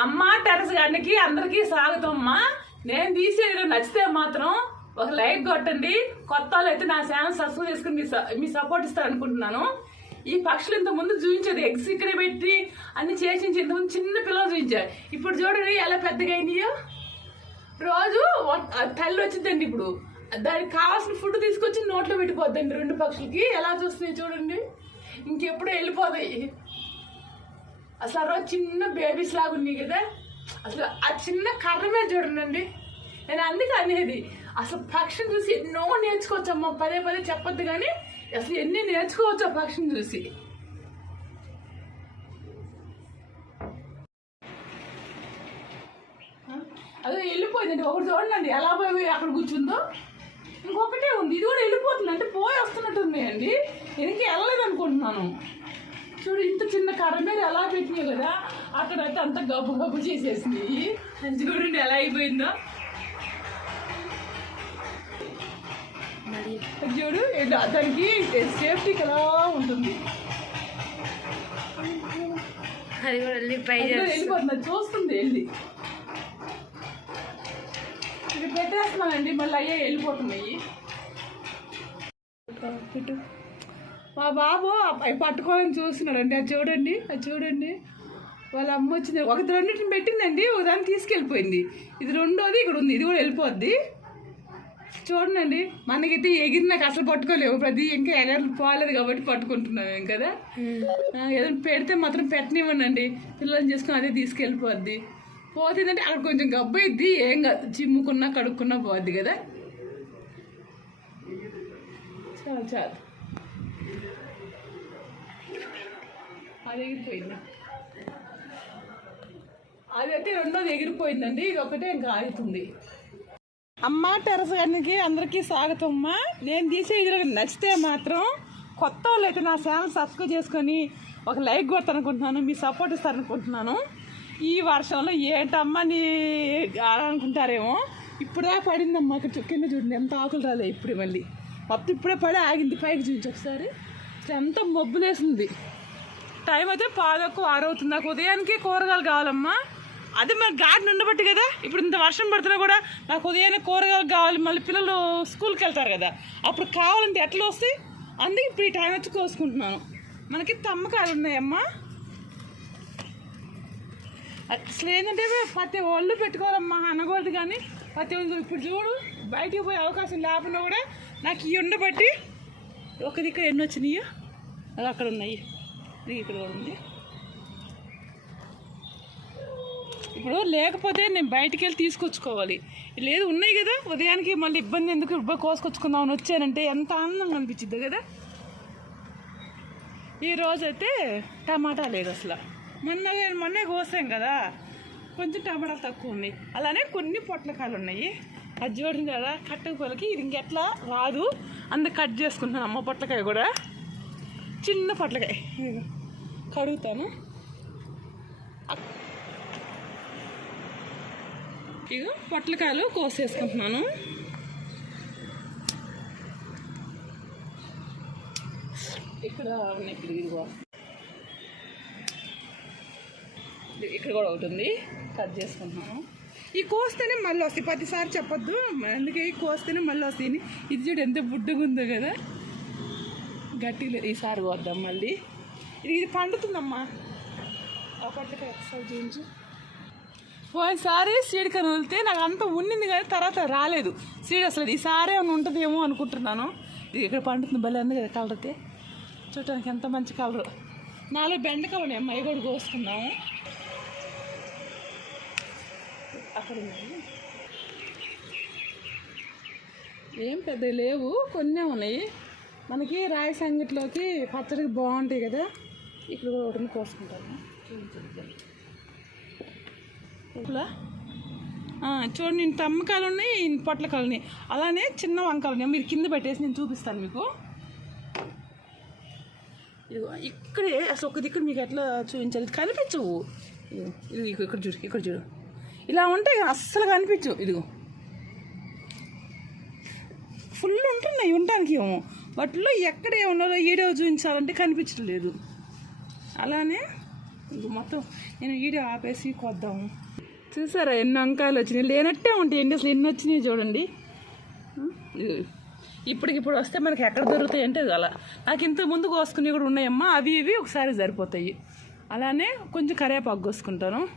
అమ్మ టెరస్ గారికి అందరికీ స్వాగతం అమ్మా నేను తీసే నచ్చితే మాత్రం ఒక లైక్ కొట్టండి. కొత్త వాళ్ళు అయితే నా ఛానల్ సబ్స్క్రైబ్ చేసుకుని మీ స- మీ సపోర్ట్ ఇస్తారు అనుకుంటున్నాను ఈ పక్షులు ఇంత ముందు చూపించేది ఎగ్స్ ఇక్కడ పెట్టి అన్ని చేసి ఇంతకుముందు చిన్న పిల్లలు చూపించారు. ఇప్పుడు చూడండి ఎలా పెద్దగా అయినాయో. రోజు తల్లి వచ్చిందండి ఇప్పుడు. దానికి కావాల్సిన ఫుడ్ తీసుకొచ్చి నోట్లో పెట్టిపోద్దండి రెండు పక్షులకి. ఎలా చూస్తున్నాయి చూడండి. ఇంకెప్పుడు వెళ్ళిపోతాయి. అసలు ఆ రోజు చిన్న బేబీస్ లాగా ఉన్నాయి కదా. అసలు ఆ చిన్న కర్ర మీద చూడండి నేను అందుకే అనేది అసలు పక్షిని చూసి ఎన్నో నేర్చుకోవచ్చు అమ్మ పదే పదే చెప్పొద్దు కానీ అసలు ఎన్ని నేర్చుకోవచ్చు ఆ పక్షిని చూసి. అదే వెళ్ళిపోయిందండి ఒకటి చూడండి ఎలా పోయి అక్కడ కూర్చుందో. ఇంకొకటే ఉంది ఇది కూడా వెళ్ళిపోతుంది అంటే పోయి వస్తున్నట్టు ఉన్నాయండి. నేను వెళ్ళలేదు అనుకుంటున్నాను చూడు ఇంత చిన్న కర్ర మీద ఎలా పెట్టినాయి కదా అక్కడైతే అంత గబ్బు గబ్బు చేసేసింది. అది చూడండి ఎలా అయిపోయిందో. చూడు ఇలా దానికి సేఫ్టీకి ఎలా ఉంటుంది. అది కూడా వెళ్ళి ట్రై అందులో వెళ్ళిపోతుంది చూస్తుంది వెళ్ళి. ఇది పెట్టేస్తున్నానండి మళ్ళీ అయ్యే వెళ్ళిపోతున్నాయి. పెట్టు మా బాబు అవి పట్టుకోవాలని చూస్తున్నాడండి అది చూడండి అది చూడండి. వాళ్ళ అమ్మ వచ్చింది. ఒక రెండింటిని పెట్టిందండి ఒక దాన్ని తీసుకెళ్ళిపోయింది. ఇది రెండోది ఇక్కడ ఉంది. ఇది కూడా వెళ్ళిపోద్ది. చూడండి మనకైతే ఎగిరినాక అసలు పట్టుకోలేవు. ప్రతి ఇంకా ఎగరు పోలేదు కాబట్టి పట్టుకుంటున్నాం ఏం కదా? ఆ, ఏదైనా పెడితే మాత్రం పెట్టనివ్వండి పిల్లల్ని చేసుకుని అదే తీసుకెళ్ళిపోద్ది. పోతుందంటే అక్కడ కొంచెం గబ్బయిద్ది. ఏం కాదు చిమ్ముకున్నా కడుక్కున్నా పోద్ది కదా? చాలు చాలు. అది ఎగిరిపోయింది అది అయితే రెండోది ఎగిరిపోయిందండి ఇది ఒకటే ఇంకా ఆగుతుంది. అమ్మ టెరస్ గారికి అందరికీ స్వాగతం అమ్మా. నేను తీసే ఇది నచ్చితే మాత్రం కొత్త వాళ్ళు అయితే నా ఛానల్ సబ్స్క్రైబ్ చేసుకొని ఒక లైక్ కొడతానుకుంటున్నాను మీ సపోర్ట్ ఇస్తారనుకుంటున్నాను. ఈ వర్షంలో ఏంటమ్మా నీ అనుకుంటారేమో. ఇప్పుడే పడిందమ్మా ఇక్కడ చు- కింద చూడండి ఎంత ఆకులు రాలే ఇప్పుడు మళ్ళీ. మొత్తం ఇప్పుడే పడి ఆగింది పైకి చూపించి ఒకసారి. ఎంత మబ్బులేసింది. టైం అయితే పాదకు ఆరవుతుంది. నాకు ఉదయానికి కూరగాయలు కావాలమ్మా. అదే మరి గార్డెన్ ఉండబట్టి కదా? ఇప్పుడు ఇంత వర్షం పడుతున్నా కూడా నాకు ఉదయాన్నే కూరగాయలు కావాలి మళ్ళీ పిల్లలు స్కూల్కి వెళ్తారు కదా. అప్పుడు కావాలంటే ఎట్లా వస్తాయి? అందుకే ఇప్పుడు ఈ టైం వచ్చి కోసుకుంటున్నాను. మనకి తమ్మకాయలు ఉన్నాయమ్మా. అసలు ఏంటంటే ప్రతి ఒళ్ళు పెట్టుకోవాలమ్మా అనకూడదు కానీ. ప్రతి ఒళ్ళు ఇప్పుడు చూడు బయటికి పోయే అవకాశం లేకుండా కూడా నాకు ఈ ఉండబట్టి ఒక దిక్కడ ఎన్ని వచ్చినాయో అది అక్కడ ఉన్నాయి. ఇక్కడ కూడా ఉంది ఇప్పుడు లేకపోతే నేను బయటికి వెళ్ళి తీసుకొచ్చుకోవాలి. లేదు ఉన్నాయి కదా. ఉదయానికి మళ్ళీ ఇబ్బంది ఎందుకు? ఇప్పుడు కోసుకొచ్చుకుందామని వచ్చానంటే ఎంత ఆనందంగా అనిపించింది కదా. ఈరోజు అయితే టమాటా లేదు అసలు. మొన్న మొన్నే కోసాం కదా. కొంచెం టమాటాలు తక్కువ ఉంది అలానే కొన్ని పొట్లకాయలు ఉన్నాయి. అది చూడండి కదా కట్టకపోలకి ఇది ఇంకెట్లా రాదు. అందుకు కట్ చేసుకుంటున్నాను అమ్మ పొట్లకాయ కూడా. చిన్న పొట్లకాయ. కడుగుతాను. ఇగో పొట్లకాయలు కోసేసుకుంటున్నాను. ఇక్కడ ఉన్నాయి ఇక్కడ ఇదిగో. ఇక్కడ కూడా ఒకటి ఉంది కట్ చేసుకుంటున్నాను. ఈ కోస్తేనే మళ్ళీ వస్తాయి ప్రతిసారి చెప్పొద్దు. అందుకే ఈ కోస్తేనే మళ్ళీ వస్తాయి ఇది చూడు ఎంత బుడ్డగా ఉందో కదా. గట్టి లేదు ఈసారి వద్దాం మళ్ళీ. ఇది ఇది పండుతుందమ్మా. ఆ పొట్లకాయ ఒకసారి చూపించు. పోయినసారి సీడ్ వదిలితే నాకు అంత ఉండింది కానీ తర్వాత రాలేదు. సీడ్ అసలు ఈసారి ఏమైనా ఉంటుందేమో అనుకుంటున్నాను. ఇది ఇక్కడ పండుతుంది భలే అంది కదా కలర్ అయితే. చూడటానికి ఎంత మంచి కలరు నాలుగు బెండకాయ ఉన్నాయి అమ్మాయి కూడా కోసుకున్నాము అక్కడ ఏం పెద్ద లేవు కొన్నే ఉన్నాయి. మనకి రాయి సంగటిలోకి పచ్చడికి బాగుంటాయి కదా. ఇప్పుడు కూడా ఒకటి కోసుకుంటాను. చూడండి నేను తమ్మకాయలు ఉన్నాయి ఇన్ని పొట్లకాయలు ఉన్నాయి. అలానే చిన్న వంకాయలు ఉన్నాయి. మీరు కింద పెట్టేసి నేను చూపిస్తాను మీకు. ఇదిగో ఇక్కడే అసలు ఒక దిక్కు మీకు ఎట్లా చూపించాలి? కనిపించవు. ఇది ఇక్కడ చూడు ఇక్కడ చూడు. ఇలా ఉంటాయి అస్సలు కనిపించవు. ఇదిగో. ఫుల్ ఉంటున్నాయి ఉండడానికి ఏమో. వాటిలో ఎక్కడ ఏమన్నా ఈడో చూపించాలంటే కనిపించడం లేదు. అలానే మొత్తం నేను వీడియో ఆపేసి కొద్దాము చూసారా ఎన్ని వంకాయలు వచ్చినాయి? లేనట్టే ఉంటాయండి అసలు ఎన్ని వచ్చినాయి చూడండి. ఇప్పటికిప్పుడు వస్తే మనకి ఎక్కడ దొరుకుతాయి అంటే అలా. నాకు ఇంత ముందు కోసుకునేవి కూడా ఉన్నాయమ్మా. అవి ఇవి ఒకసారి సరిపోతాయి. అలానే కొంచెం కరివేపాకు కోసుకుంటాను.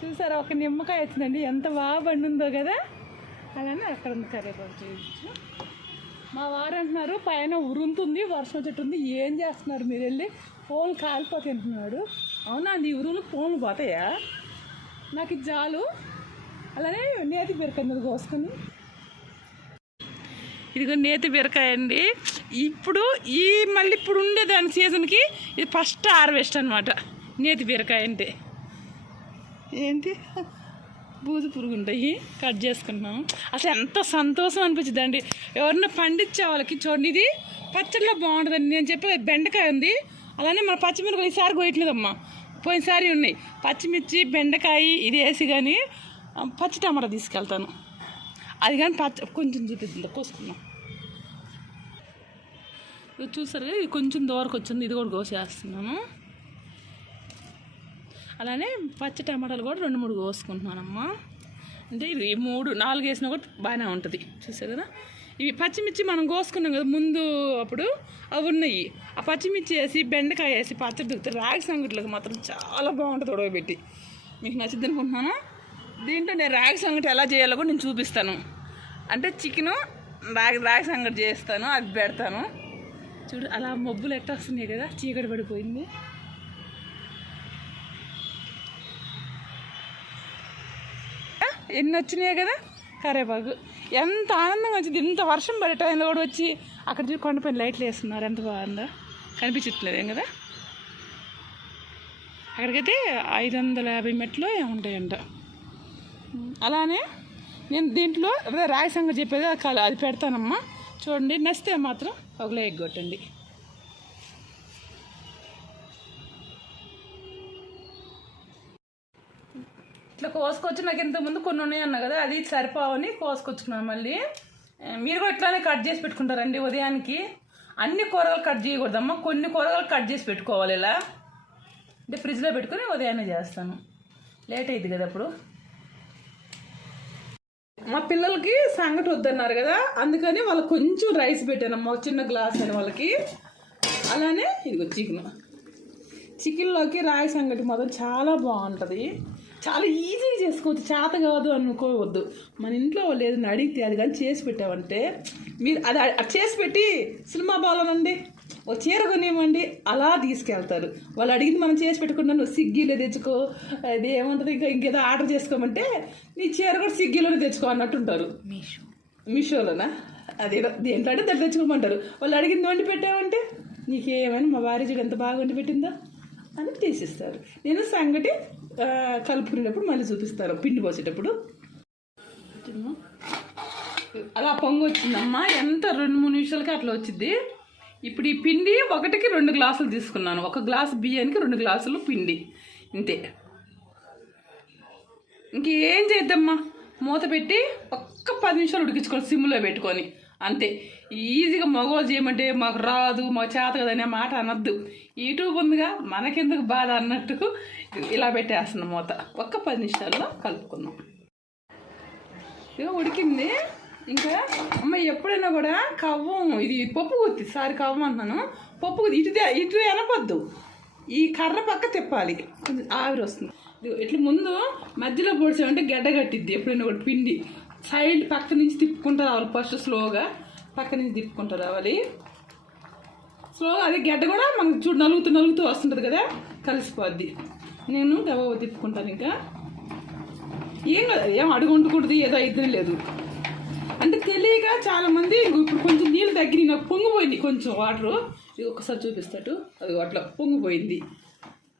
చూసారా ఒక నిమ్మకాయ వచ్చిందండి. ఎంత బాగా పండుందో కదా. అలానే అక్కడ ఉంది కరేపాకు మా వారు అంటున్నారు పైన ఉరుంతుంది వర్షం వచ్చేటుంది ఏం చేస్తున్నారు మీరు వెళ్ళి? ఫోన్ కాలిపోతే అంటున్నాడు. అవునా అండి ఉరువులు ఫోన్లు పోతాయా? నాకు ఇది చాలు. అలానే నేతి బీరకాయ మీద కోసుకొని ఇదిగో నేతి బీరకాయ అండి ఇప్పుడు ఈ మళ్ళీ ఇప్పుడు ఉండే దాని సీజన్కి ఇది ఫస్ట్ హార్వెస్ట్ అనమాట నేతి బీరకాయ అంటే. ఏంటి? బూజు పురుగు ఉంటాయి. కట్ చేసుకున్నాం. అసలు ఎంత సంతోషం అనిపించింది అండి. ఎవరన్నా పండించే వాళ్ళకి చూడండి ఇది పచ్చడిలో బాగుంటుందండి. నేను చెప్పే బెండకాయ ఉంది. అలానే మన పచ్చిమిరపకాయ ఈసారి కోయట్లేదమ్మా పోయినసారి ఉన్నాయి. పచ్చిమిర్చి బెండకాయ ఇది వేసి కానీ పచ్చి టమాటా తీసుకెళ్తాను. అది కానీ పచ్చ కొంచెం చూపిద్ది కోసుకున్నాం ఇది చూసారు కదా, ఇది కొంచెం దూరకు వచ్చింది ఇది కూడా కోసేస్తున్నాను. అలానే పచ్చి టమాటాలు కూడా రెండు మూడు కోసుకుంటున్నానమ్మా. అంటే ఇది మూడు నాలుగు వేసినా కూడా బాగానే ఉంటుంది. చూసారు కదా? ఇవి పచ్చిమిర్చి మనం కోసుకున్నాం కదా ముందు అప్పుడు అవి ఉన్నాయి. ఆ పచ్చిమిర్చి వేసి బెండకాయ వేసి పచ్చడి దొరికితే రాగి సంగటిలోకి మాత్రం చాలా బాగుంటుంది ఉడకబెట్టి. మీకు నచ్చింది అనుకుంటున్నాను? దీంట్లో నేను రాగి సంగటి ఎలా చేయాలో కూడా నేను చూపిస్తాను. అంటే చికెను రాగి రాగి సంగటి చేస్తాను అది పెడతాను. చూడు అలా మబ్బులు ఎట్టా వస్తున్నాయి కదా చీకటి పడిపోయింది. ఎన్ని వచ్చినాయి కదా? కరేపాకు ఎంత ఆనందంగా వచ్చింది. ఇంత వర్షం పడే టైంలో కూడా వచ్చి అక్కడ చూసి కొండపైన లైట్లు వేస్తున్నారు. ఎంత బాగుందో. కనిపించట్లేదేం కదా? అక్కడికైతే ఐదు వందల యాభై మెట్లు ఉంటాయంట. అలానే నేను దీంట్లో రాయసంగ చెప్పేది అది అది పెడతానమ్మా. చూడండి నచ్చితే మాత్రం ఒక లైక్ కొట్టండి. ఇట్లా కోసుకొచ్చి నాకు ఇంతకుముందు కొన్ని ఉన్నాయి అన్నా కదా అది సరిపోవని కోసుకొచ్చుకున్నాను మళ్ళీ. మీరు కూడా ఇట్లానే కట్ చేసి పెట్టుకుంటారండి ఉదయానికి. అన్ని కూరగాయలు కట్ చేయకూడదమ్మా కొన్ని కూరగాయలు కట్ చేసి పెట్టుకోవాలి ఇలా. అంటే ఫ్రిడ్జ్లో పెట్టుకుని ఉదయాన్నే చేస్తాను. లేట్ అయింది కదా అప్పుడు. మా పిల్లలకి సంగటి వద్దన్నారు కదా అందుకని వాళ్ళకి కొంచెం రైస్ పెట్టానమ్మా చిన్న గ్లాస్ అని వాళ్ళకి. అలానే ఇదిగో చికెన్. చికెన్లోకి రాయి సంగటి మాత్రం చాలా బాగుంటుంది. చాలా ఈజీగా చేసుకోవచ్చు. చేత కాదు అనుకోవద్దు. మన ఇంట్లో వాళ్ళు ఏదైనా అడిగితే అది కానీ చేసి పెట్టామంటే మీరు అది అది చేసి పెట్టి సినిమా బాగాలండి ఒక చీర కొనివ్వండి అలా తీసుకెళ్తారు. వాళ్ళు అడిగింది మనం చేసి పెట్టుకున్నా నువ్వు స్విగ్గీలో తెచ్చుకో అది ఏముంటుంది ఇంకా ఇంకేదో ఆర్డర్ చేసుకోమంటే నీ చీర కూడా స్విగ్గీలోనే తెచ్చుకో అన్నట్టుంటారు మీషో. మీషోలోనా? అదే దేంట్లో అంటే దాంట్లో తెచ్చుకోమంటారు. వాళ్ళు అడిగింది వండి పెట్టామంటే నీకేమని మా భార్య చూడు ఎంత బాగా వండి పెట్టిందో అని తీసిస్తారు. నేను సంగటి కలుపుకునేటప్పుడు మళ్ళీ చూపిస్తారు పిండి పోసేటప్పుడు. అలా పొంగు వచ్చిందమ్మా. ఎంత రెండు మూడు నిమిషాలకి అట్లా వచ్చింది ఇప్పుడు ఈ పిండి ఒకటికి రెండు గ్లాసులు తీసుకున్నాను. ఒక గ్లాసు బియ్యానికి రెండు గ్లాసులు పిండి. ఇంతే. ఇంకేం చేద్దామ్మా మూత పెట్టి ఒక్క పది నిమిషాలు ఉడికించుకోవాలి సిమ్లో పెట్టుకొని. అంతే. ఈజీగా మగవాళ్ళు చేయమంటే మాకు రాదు మా చేత కదనే మాట అనొద్దు. యూట్యూబ్ ఉందిగా మనకెందుకు బాధ అన్నట్టు ఇలా పెట్టేస్తున్నాం మూత. ఒక్క పది నిమిషాల్లో కలుపుకుందాం. ఇక ఉడికింది. ఇంకా అమ్మ ఎప్పుడైనా కూడా కవ్వం ఇది పప్పు గుత్తి సారి కవ్వం అంటున్నాను. పప్పు గుత్తి ఇటు ఇటు అనపద్దు ఈ కర్ర పక్క తిప్పాలి. కొంచెం ఆవిరి వస్తుంది. ఇట్లా ముందు మధ్యలో పొడిచామంటే గడ్డ కట్టిద్ది ఎప్పుడైనా ఒకటి పిండి. సైడ్ పక్క నుంచి తిప్పుకుంటూ రావాలి. ఫస్ట్ స్లోగా పక్క నుంచి తిప్పుకుంటూ రావాలి. స్లోగా అదే గడ్డ కూడా మనకు చూడు నలుగుతూ నలుగుతూ వస్తుంటుంది కదా కలిసిపోద్ది. నేను గబగబా తిప్పుకుంటాను ఇంకా. ఏం కదా ఏం అడుగుంటకూడదు ఏదో అయితే లేదు. అంటే తెలియక చాలామంది ఇప్పుడు కొంచెం నీళ్ళు తగ్గి నాకు పొంగిపోయింది. కొంచెం వాటర్. ఇది ఒకసారి చూపిస్తాడు అది అట్లా పొంగిపోయింది.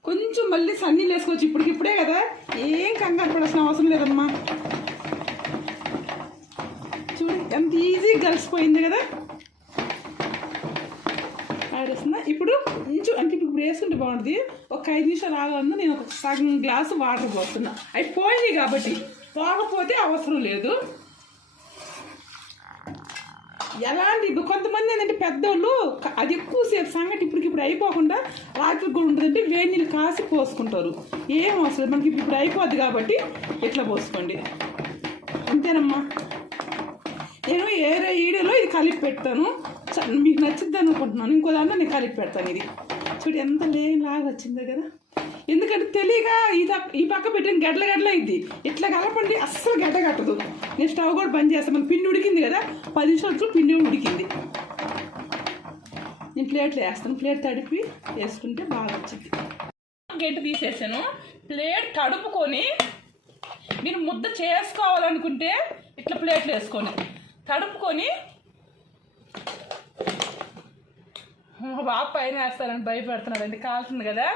కొంచెం మళ్ళీ సన్నీళ్ళు వేసుకోవచ్చు ఇప్పటికి ఇప్పుడే కదా. ఏం కంగారు పడాల్సిన అవసరం లేదమ్మా. ఎంత ఈజీగా కలిసిపోయింది కదా. ఆడేస్తున్నా. ఇప్పుడు కొంచెం అంటే ఇప్పుడు వేసుకుంటే బాగుంటుంది. ఒక ఐదు నిమిషాలు ఆగాలన్నా నేను ఒక సగం గ్లాసు వాటర్ పోస్తున్నా. అవి పోయినాయి కాబట్టి పోకపోతే అవసరం లేదు. ఎలాంటి ఇప్పుడు కొంతమంది ఏంటంటే పెద్దోళ్ళు అది ఎక్కువసేపు సంగటి ఇప్పటికి ఇప్పుడు అయిపోకుండా రాత్రి కూడా ఉంటుందంటే వేడి నీళ్ళు కాసి పోసుకుంటారు. ఏం అవసరం మనకి ఇప్పుడు ఇప్పుడు అయిపోద్ది కాబట్టి ఇట్లా పోసుకోండి. అంతేనమ్మా. నేను ఏరే ఈడలో ఇది కలిపి పెడతాను. చ- మీకు నచ్చిద్ది అనుకుంటున్నాను. ఇంకో దాంట్లో నేను కలిపి పెడతాను ఇది. చూడు ఎంత లేనిలాగా వచ్చిందో కదా. ఎందుకంటే తెలియక ఈ ఈ పక్క పెట్టిన గడ్డల గడ్డల ఇది ఇట్లా కలపండి అస్సలు గడ్డ కట్టదు. నేను స్టవ్ కూడా బంద్ చేస్తాను. మన పిండి ఉడికింది కదా. పది నిమిషాలు పిండి ఉడికింది. నేను ప్లేట్లు వేస్తాను. ప్లేట్ తడిపి వేసుకుంటే బాగా వచ్చింది. గెట్టు తీసేసాను. ప్లేట్ తడుపుకొని మీరు ముద్ద చేసుకోవాలనుకుంటే ఇట్లా ప్లేట్లు వేసుకొని. తడుపుకొని మా బాబు పైన వేస్తారని భయపెడుతున్నాడండి. కాలుతుంది కదా.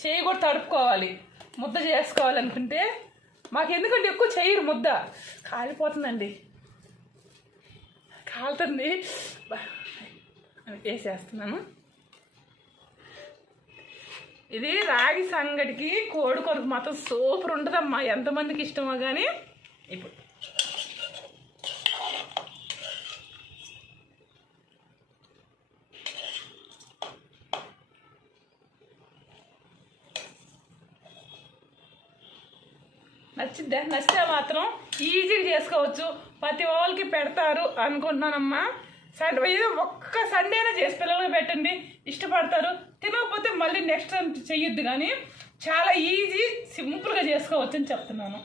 చేయి కూడా తడుపుకోవాలి. ముద్ద చేసుకోవాలనుకుంటే. మాకు ఎందుకంటే ఎక్కువ చేయరు ముద్ద? కాలిపోతుందండి. కాలుతుంది. వేసేస్తున్నాను. ఇది రాగి సంగటికి కోడి కొరకు మాత్రం సూపర్ ఉంటుందమ్మా. ఎంతమందికి ఇష్టమో కానీ ఇప్పుడు నచ్చిద్దా నచ్చితే మాత్రం ఈజీగా చేసుకోవచ్చు. ప్రతి వాళ్ళకి పెడతారు అనుకుంటున్నానమ్మా. సండే ఏదో ఒక్క సండేనే చేసి పిల్లలకి పెట్టండి. ఇష్టపడతారు. తినకపోతే మళ్ళీ నెక్స్ట్ టైం చెయ్యొద్దు కానీ చాలా ఈజీ సింపుల్గా చేసుకోవచ్చు అని చెప్తున్నాను.